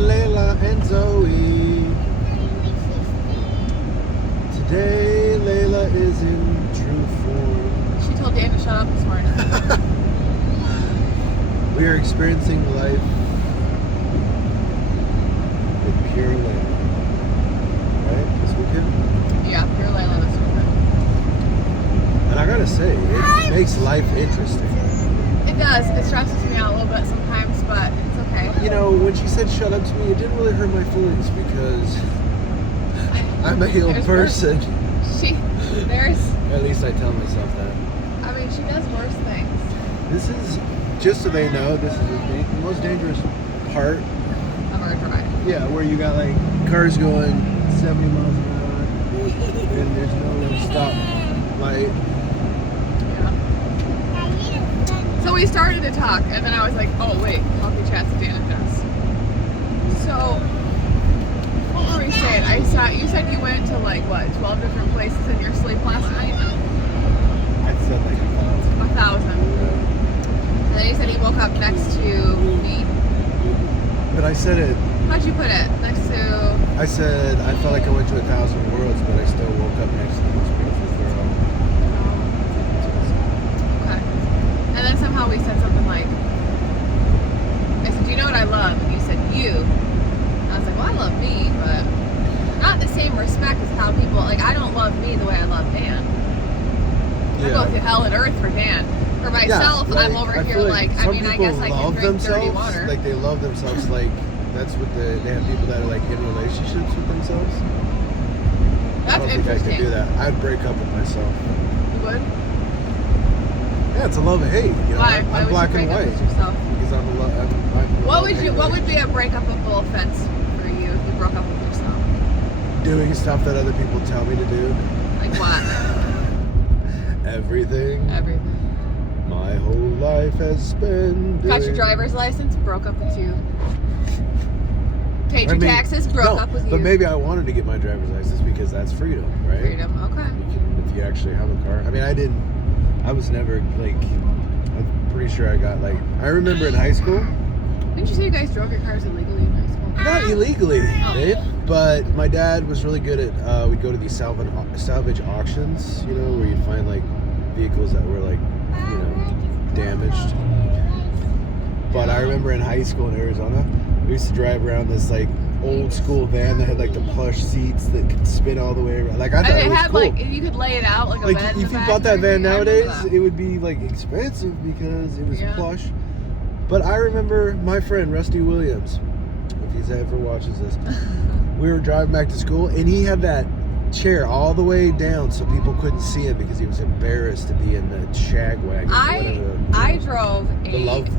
Layla and Zoe. Today, Layla is in true form. She told Dan to shut up this morning. We are experiencing life with pure Layla. Right? This weekend? Yeah, pure Layla this weekend. And I gotta say, it makes life interesting. It does. It stresses me out a little bit sometimes, but it's okay. You know, when she said shut up to me, it didn't really hurt my feelings because I'm a healed person. At least I tell myself that. I mean, she does worse things. This is, just so they know, this is the most dangerous part Of our drive. Yeah, where you got like cars going 70 miles an hour and there's no stop light. Yeah. So we started to talk, and then I was like, oh wait, coffee chats with Dan and Jes. So, what were we saying? You said you went to like, what, 12 different places in your sleep last night? I said like 1,000. 1,000. And then you said he woke up next to me. But I said it. How'd you put it? Next to... I said I felt like I went to 1,000 worlds, but I still woke up next to the most beautiful girl. Okay. And then somehow we said something like, I said, do you know what I love? And you said, you. And I was like, well, I love me, but not in the same respect as how people, like, I don't love me the way I love Dan. I go through hell and earth for Dan. For myself, yeah, like, I'm over here like, I mean, I guess I can drink dirty water. Like they love themselves, like that's what they have people that are like in relationships with themselves. That's I don't think I could do that. I'd break up with myself. You would? Yeah, it's a love and hate. You know, Why? I'm black and white. Yourself? Because I'm a love. What would be a breakupable offense for you if you broke up with yourself? Doing stuff that other people tell me to do. Like what? Everything. Everything. My whole life has been doing... Got your driver's license, broke up with you. Paid your taxes, broke up with you. But maybe I wanted to get my driver's license because that's freedom, right? Freedom, okay. If you actually have a car. I mean, I was never, like, I'm pretty sure I got, like, I remember in high school. Didn't you say you guys drove your cars illegally in high school? Not illegally, babe. But my dad was really good at, we'd go to these salvage auctions, you know, where you'd find, like, vehicles that were, like, you know, damaged. But I remember in high school in Arizona, we used to drive around this like old school van that had like the plush seats that could spin all the way around. Like I thought it was had cool. Like you could lay it out like a bed. If you bought that van nowadays, it would be like expensive because it was plush. But I remember my friend Rusty Williams, if he ever watches this, we were driving back to school and he had that chair all the way down so people couldn't see him because he was embarrassed to be in the shag wagon. I drove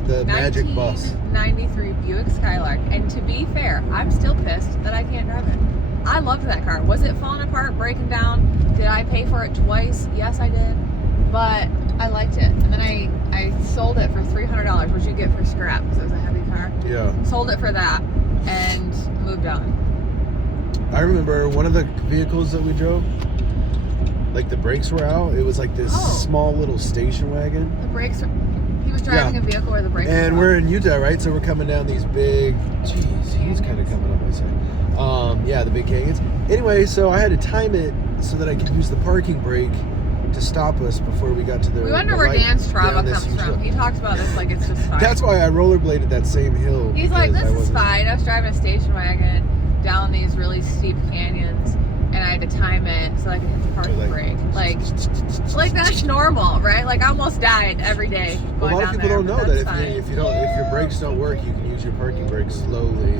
the magic bus 93 Buick Skylark, and to be fair, I'm still pissed that I can't drive it. I loved that car. Was it falling apart, breaking down? Did I pay for it twice? Yes, I did. But I liked it. And then I sold it for $300, which you get for scrap because it was a heavy car. Yeah. Sold it for that and moved on. I remember one of the vehicles that we drove, like the brakes were out. It was like this small little station wagon. The brakes were... He was driving a vehicle where the brakes were out. And we're in Utah, right? So we're coming down these big... Jeez, he's kind of coming up my side. Yeah, the big canyons. Anyway, so I had to time it so that I could use the parking brake to stop us before we got to the... We wonder where Dan's Strava comes from. He talks about this like it's just fine. That's why I rollerbladed that same hill. He's like, this is fine. I was driving a station wagon down these really steep canyons, and I had to time it so I could hit the parking brake. Like that's normal, right? Like I almost died every day. Well, a lot of people don't know that if your brakes don't work, you can use your parking brake slowly.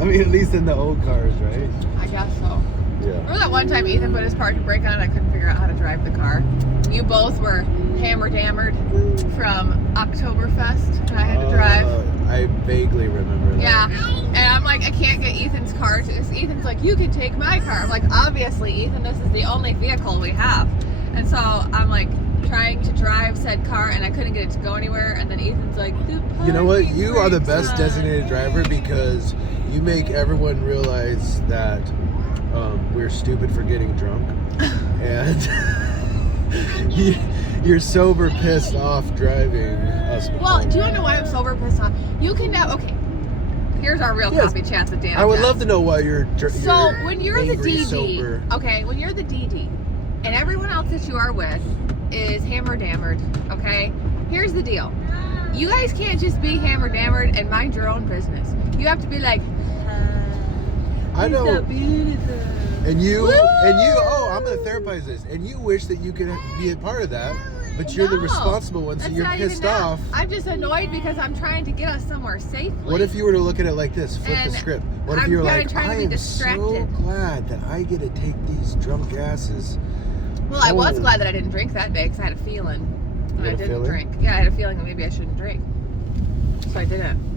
I mean, at least in the old cars, right? I guess so. Yeah. Remember that one time Ethan put his parking brake on and I couldn't figure out how to drive the car? You both were hammered from Oktoberfest and I had to drive. I vaguely remember that. Yeah. And I'm like, I can't get Ethan's car. Ethan's like, you can take my car. I'm like, obviously, Ethan, this is the only vehicle we have. And so I'm like trying to drive said car and I couldn't get it to go anywhere. And then Ethan's like, you know what? You are the best designated driver because you make everyone realize that we're stupid for getting drunk. And you're sober pissed off driving us. Well, do you want to know why I'm sober pissed off? You can now, okay, here's our real coffee chats with Dan and I would Jes. love to know why you're So when you're the angry, DD, sober. okay, when you're the DD, and everyone else that you are with is hammered-dammered, okay? Here's the deal. You guys can't just be hammered-dammered and mind your own business. You have to be like, I know. so beautiful. And you, Woo! oh, I'm gonna therapize this. And you wish that you could be a part of that, but you're the No, responsible one, so that's you're not pissed even that. off. I'm just annoyed because I'm trying to get us somewhere safely. What if you were to look at it like this? Flip And the script. What if I'm you were kinda like, trying to I be am distracted. so glad that I get to take these drunk asses. Well, I was home." glad that I didn't drink that day because I had a feeling when had I a didn't feeling? drink. Yeah, I had a feeling that maybe I shouldn't drink. So I didn't.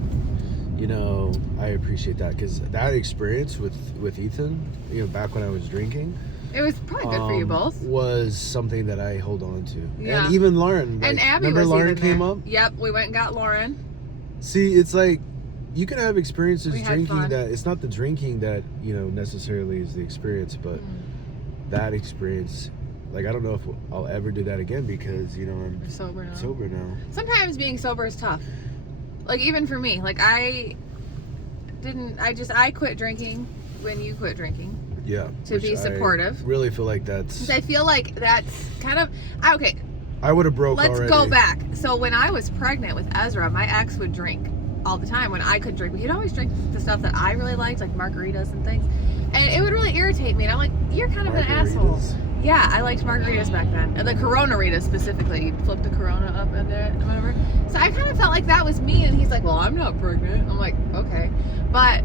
You know, I appreciate that because that experience with Ethan, you know, back when I was drinking, It was probably good for you both. was something that I hold on to. Yeah. And even Lauren. Like, And Abby remember was Lauren even came there. up? Yep, we went and got Lauren. See, it's like you can have experiences We had drinking fun. that it's not the drinking that, you know, necessarily is the experience, but that experience, like, I don't know if I'll ever do that again because, you know, I'm We're sober now. sober now. Sometimes being sober is tough. Like even for me, like I quit drinking when you quit drinking. Yeah. To which be supportive. I really feel like that's. 'Cause I feel like that's kind of okay. I would have broke Let's already. go back. So when I was pregnant with Ezra, my ex would drink all the time when I could drink. But he'd always drink the stuff that I really liked, like margaritas and things. And it would really irritate me. And I'm like, you're kind of an asshole. Margaritas. Yeah, I liked margaritas back then. And the Corona-ritas specifically. You'd flip the Corona up into it and whatever. So I kind of felt like that was me. And he's like, well, I'm not pregnant. I'm like, okay. But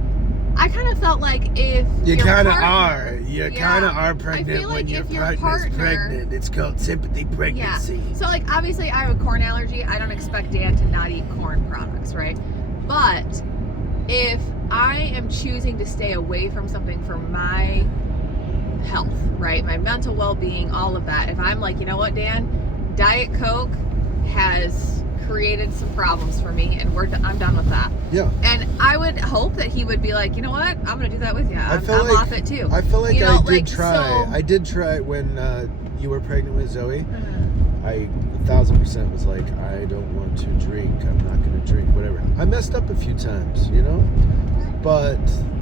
I kind of felt like if You your kind of partner- are. You Yeah. kind of are I pregnant feel like when your if your partner's partner- pregnant. It's called sympathy pregnancy. Yeah. So like obviously I have a corn allergy. I don't expect Dan to not eat corn products, right? But if I am choosing to stay away from something for my health, right? My mental well-being, all of that. If I'm like, you know what, Dan, Diet Coke has created some problems for me and I'm done with that. Yeah. And I would hope that he would be like, you know what, I'm gonna do that with you. I'm off it too. I feel like You know, I did like, try. so- I did try when you were pregnant with Zoe. I 1,000% was like, I don't want to drink. I'm not going to drink, whatever. I messed up a few times, you know? But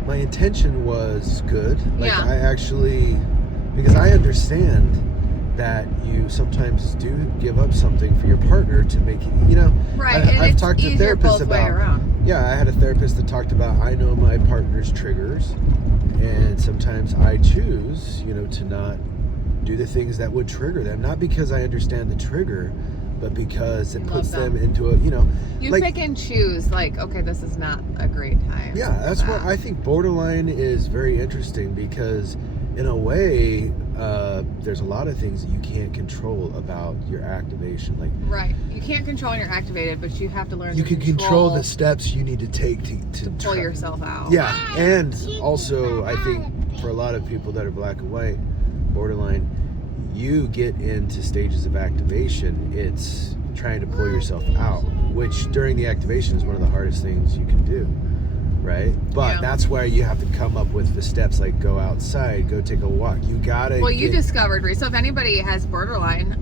my intention was good. Like, Yeah. I actually, because I understand that you sometimes do give up something for your partner to make it, you know? Right, I, and I've it's talked to easier therapists both way about, around. yeah, I had a therapist that talked about, I know my partner's triggers, and sometimes I choose, you know, to not do the things that would trigger them, not because I understand the trigger, but because it You puts love them them. into a, you know, You like, pick and choose, like, okay, this is not a great time. yeah, that's why I think borderline is very interesting because in a way, there's a lot of things that you can't control about your activation. Like, Right. You can't control when you're activated, but you have to learn you to can control the steps you need to take to pull try- yourself out. Yeah, and also I think for a lot of people that are black and white, borderline, you get into stages of activation, it's trying to pull yourself out, which during the activation is one of the hardest things you can do, right? But Yeah. that's where you have to come up with the steps, like go outside, go take a walk. You gotta Well, you get- discovered, so if anybody has borderline,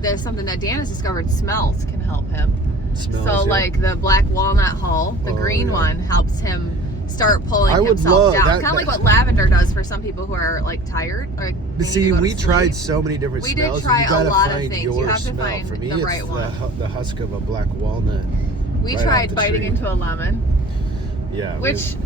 there's something that Dan has discovered, smells can help him. smells, So yeah. like the black walnut hull, the Oh, green yeah. one helps him start pulling I would himself love down. that- Kind of like that- what lavender does for some people who are like tired. Or But need see, to go to we tried sleep. so many different We did smells. try you a gotta lot of find things. You your have to smell. find For me, the it's right one. the husk of a black walnut. We right off tried the biting tree. into a lemon, Yeah, which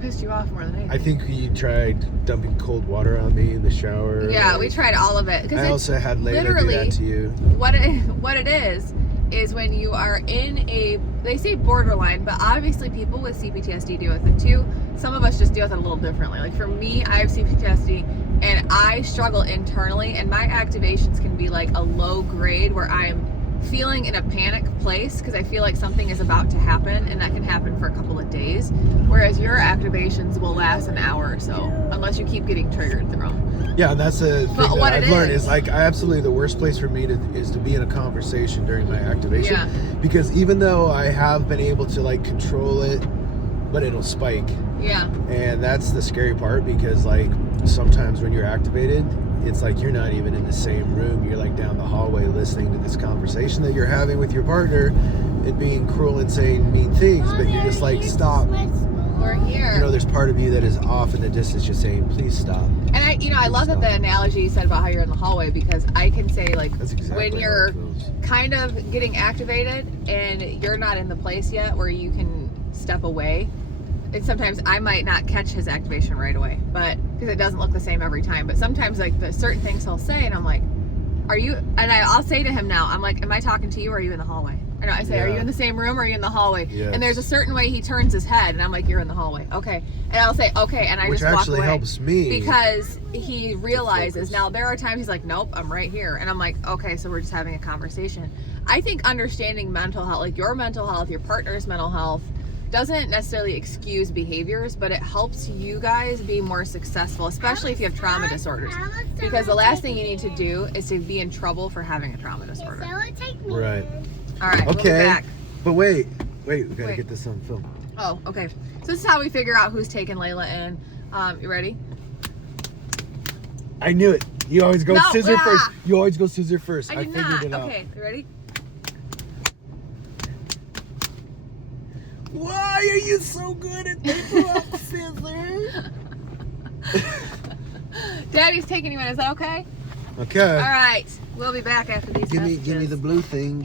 pissed you off more than anything. I think you tried dumping cold water on me in the shower. Yeah, like, we tried all of it. I Because also had Layla do literally that to you. what it is when you are in a, they say borderline, but obviously people with CPTSD deal with it too. Some of us just deal with it a little differently. Like for me, I have CPTSD and I struggle internally, and my activations can be like a low grade where I'm feeling in a panic place because I feel like something is about to happen, and that can happen for a couple of days, whereas your activations will last an hour or so unless you keep getting triggered through them. Yeah, and that's the thing But that what I've it learned is- is like absolutely the worst place for me is to be in a conversation during my activation. Yeah. Because even though I have been able to like control it, but it'll spike. Yeah. And that's the scary part because like sometimes when you're activated, it's like you're not even in the same room. You're like down the hallway listening to this conversation that you're having with your partner, and being cruel and saying mean things, but you're just like, stop. We're here. You know, there's part of you that is off in the distance just saying, please stop. And I love that the analogy you said about how you're in the hallway, because I can say, like, That's exactly when how you're it feels. kind of getting activated and you're not in the place yet where you can step away, and sometimes I might not catch his activation right away, but because it doesn't look the same every time. But sometimes, like, the certain things he'll say, and I'm like, are you? And I'll say to him now, I'm like, am I talking to you or are you in the hallway? And I say, are you in the same room or are you in the hallway? Yes. And there's a certain way he turns his head, and I'm like, you're in the hallway. Okay. And I'll say, okay, and I Which just walk actually away. helps me. Because he realizes, now there are times he's like, nope, I'm right here. And I'm like, okay, so we're just having a conversation. I think understanding mental health, like your mental health, your partner's mental health, doesn't necessarily excuse behaviors, but it helps you guys be more successful, especially if you have trauma disorders. Because the last thing you need to do is to be in trouble for having a trauma disorder. Right. All right, we'll be Okay. back. But wait, we gotta Wait. get this on film. Oh, okay. So this is how we figure out who's taking Layla in. You ready? I knew it. You always go No, scissor ah. first. You always go scissor first. I I did figured not. it out. Okay, you ready? Why are you so good at paper rock scissors? Daddy's taking you in. Is that okay? Okay. All right. We'll be back after these Give me messages. the blue thing.